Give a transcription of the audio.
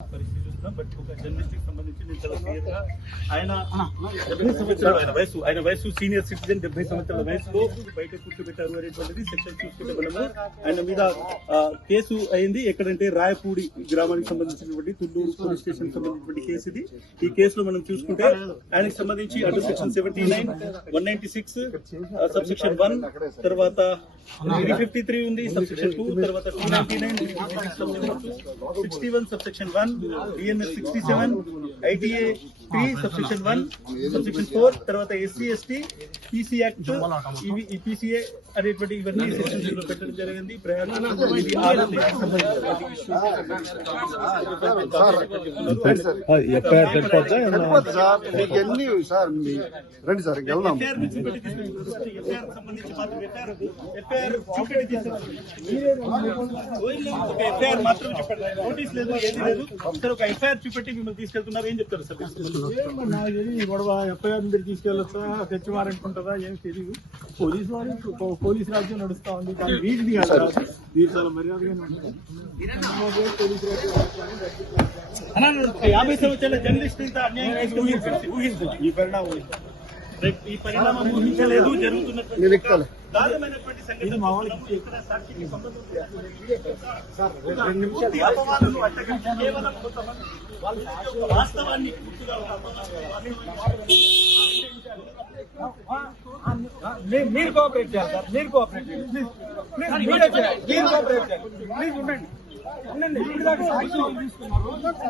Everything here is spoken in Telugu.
పరిస్థితి చూస్తున్నాం. బట్ ఒక జర్నలిస్ట్ కి సంబంధించి నేను చాలా క్లియర్ గా ఆయన 70 సంవత్సరాల ఆయన వయసు సీనియర్ సిటిజన్ 70 సంవత్సరాల వయసులో బయట కూర్చోబెట్టారు అనేటువంటిది సెక్షన్ చూసుకుంటే మనము ఆయన మీద కేసు అయింది. ఎక్కడంటే రాయపూడి గ్రామానికి సంబంధించినటువంటి తుళ్ళూరు పోలీస్ స్టేషన్ సంబంధించినటువంటి కేసు ఇది. ఈ కేసులో మనం చూసుకుంటే ఆయనకు సంబంధించి అటు సెక్షన్ 79, 196, సబ్సెక్షన్ 1, తర్వాత 353 ఉంది, సబ్సెక్షన్ 2, తర్వాత 299, 61, subsection 1, DNS 67, ITA 3, subsection 1, subsection 4, తర్వాత SC ST PC యాక్ట్ ఈ PCA అనేటువంటి ఇవన్నీ సెక్షన్స్ లో పెట్టడం జరిగింది. మాత్రం చెప్పండి, నోటీస్ లేదు, ఏది లేదు. సార్ ఒక ఎఫ్ఐఆర్ చూపెట్టి మిమ్మల్ని తీసుకెళ్తున్నారు, ఏం చెప్తారు సార్? గొడవ ఎఫ్ఐఆర్ మీరు తీసుకెళ్ళొస్తా తెచ్చివారనుకుంటారా ఏం తెలియదు. పోలీసు రాజ్యం నడుస్తా ఉంది, కానీ వీటిది కాదు, వీటి చాలా మర్యాదగానే ఉంటుంది. 50 సంవత్సరాల జర్నలిస్ట్ ఇంత అన్యాయం ఊహించండి. ఈ పరిణామం ఊహించలేదు, జరుగుతున్నటువంటి దారుణమైనటువంటి సంఘటన. ఇక్కడ సాక్షికి సంబంధం అపవాదులు అట్టగట్టి కేవలం కొంతమంది వాస్తవాన్ని పూర్తిగా మీరు కోఆపరేట్ చేయాలి సార్, మీరు కోఆపరేట్ చేయాలి, ప్లీజ్ ఉండండి.